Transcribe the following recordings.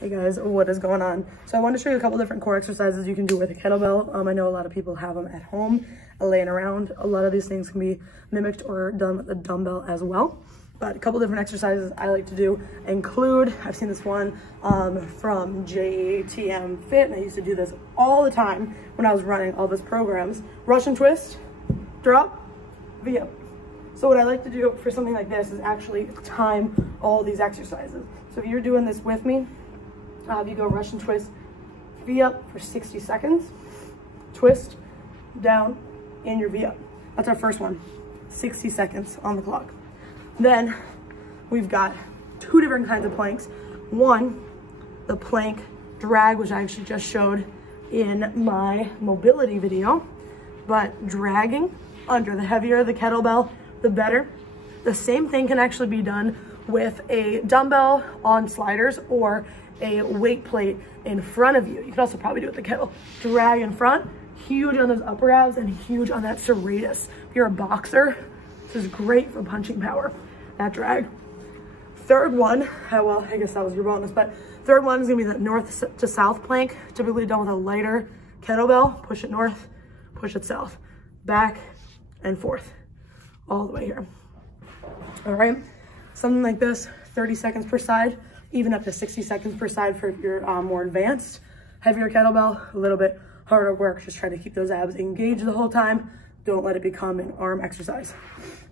Hey guys, what is going on? So I want to show you a couple different core exercises you can do with a kettlebell. I know a lot of people have them at home, laying around. A lot of these things can be mimicked or done with a dumbbell as well. But a couple different exercises I like to do include, I've seen this one from JTM Fit, and I used to do this all the time when I was running all those programs. Russian twist, drop, V-up. So what I like to do for something like this is actually time all these exercises. So if you're doing this with me, you go Russian twist, V-up for 60 seconds, twist, down, and your V-up. That's our first one, 60 seconds on the clock. Then we've got two different kinds of planks. One, the plank drag, which I actually just showed in my mobility video, but dragging under. The heavier the kettlebell, the better. The same thing can actually be done with a dumbbell on sliders or a weight plate in front of you. You can also probably do it with the kettle. Drag in front, huge on those upper abs and huge on that serratus. If you're a boxer, this is great for punching power, that drag. Third one, well, I guess that was your bonus, but third one is gonna be the north to south plank, typically done with a lighter kettlebell. Push it north, push it south, back and forth, all the way here. All right, something like this, 30 seconds per side, even up to 60 seconds per side for your more advanced. Heavier kettlebell, a little bit harder work. Just try to keep those abs engaged the whole time. Don't let it become an arm exercise.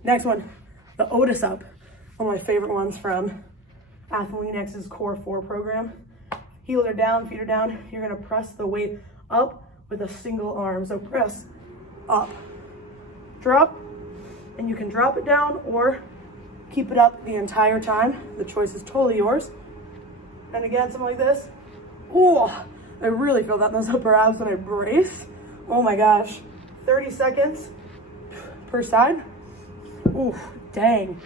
Next one, the Otis up. One of my favorite ones from Athlean-X's Core 4 program. Heels are down, feet are down. You're gonna press the weight up with a single arm. So press up, drop, and you can drop it down or keep it up the entire time. The choice is totally yours. And again, something like this. Oh, I really feel that in those upper abs when I brace. Oh my gosh. 30 seconds per side. Ooh, dang.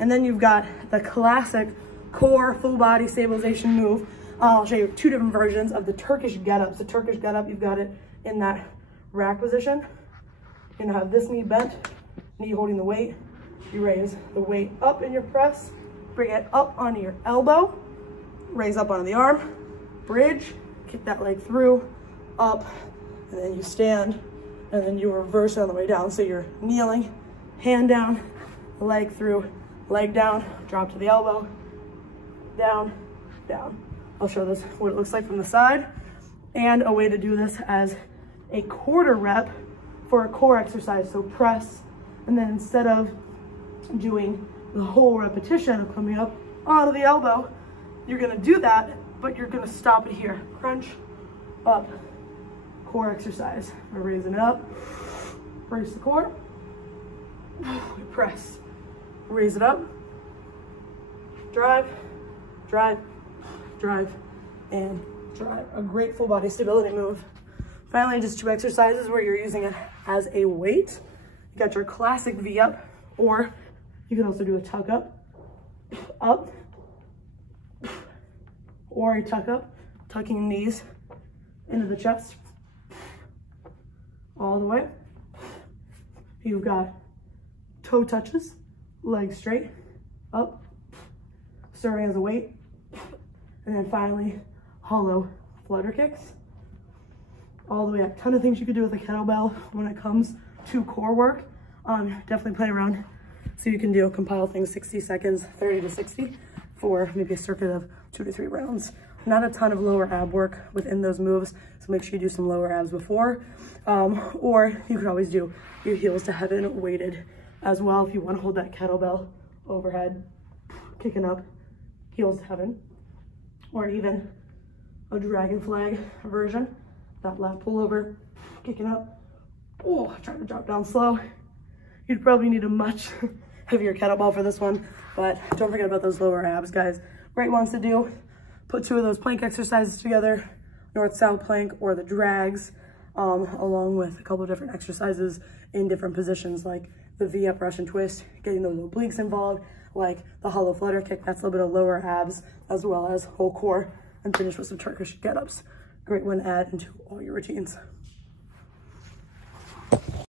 And then you've got the classic core full body stabilization move. I'll show you two different versions of the Turkish Get Up. So Turkish Get Up, you've got it in that rack position. You're gonna have this knee bent, knee holding the weight. You raise the weight up in your press, bring it up onto your elbow, raise up onto the arm, bridge, kick that leg through, up, and then you stand, and then you reverse it on the way down. So you're kneeling, hand down, leg through, leg down, drop to the elbow, down, down. I'll show this, what it looks like from the side, and a way to do this as a quarter rep for a core exercise. So press, and then instead of doing the whole repetition of coming up onto the elbow, you're gonna do that, but you're gonna stop it here. Crunch, up, core exercise. We're raising it up, brace the core, we press, raise it up, drive, drive, drive, and drive. A great full body stability move. Finally, just two exercises where you're using it as a weight. You got your classic V-up, or you can also do a tuck up, or a tuck up, tucking knees into the chest, all the way. You've got toe touches, legs straight, up, serving as a weight. And then finally, hollow flutter kicks, all the way up. Ton of things you could do with a kettlebell when it comes to core work. Definitely play around. So you can compile things 60 seconds, 30 to 60 for maybe a circuit of 2 to 3 rounds. Not a ton of lower ab work within those moves, so make sure you do some lower abs before. Or you could always do your heels to heaven weighted as well if you want to hold that kettlebell overhead, kicking up, heels to heaven. Or even a dragon flag version, that left pullover, kicking up. Oh, trying to drop down slow. You'd probably need a much heavier kettlebell for this one, but don't forget about those lower abs, guys. Great ones to do. Put two of those plank exercises together, north-south plank or the drags, along with a couple of different exercises in different positions, like the V-up Russian twist, getting those obliques involved, like the hollow flutter kick, that's a little bit of lower abs, as well as whole core, and finish with some Turkish get-ups. Great one to add into all your routines.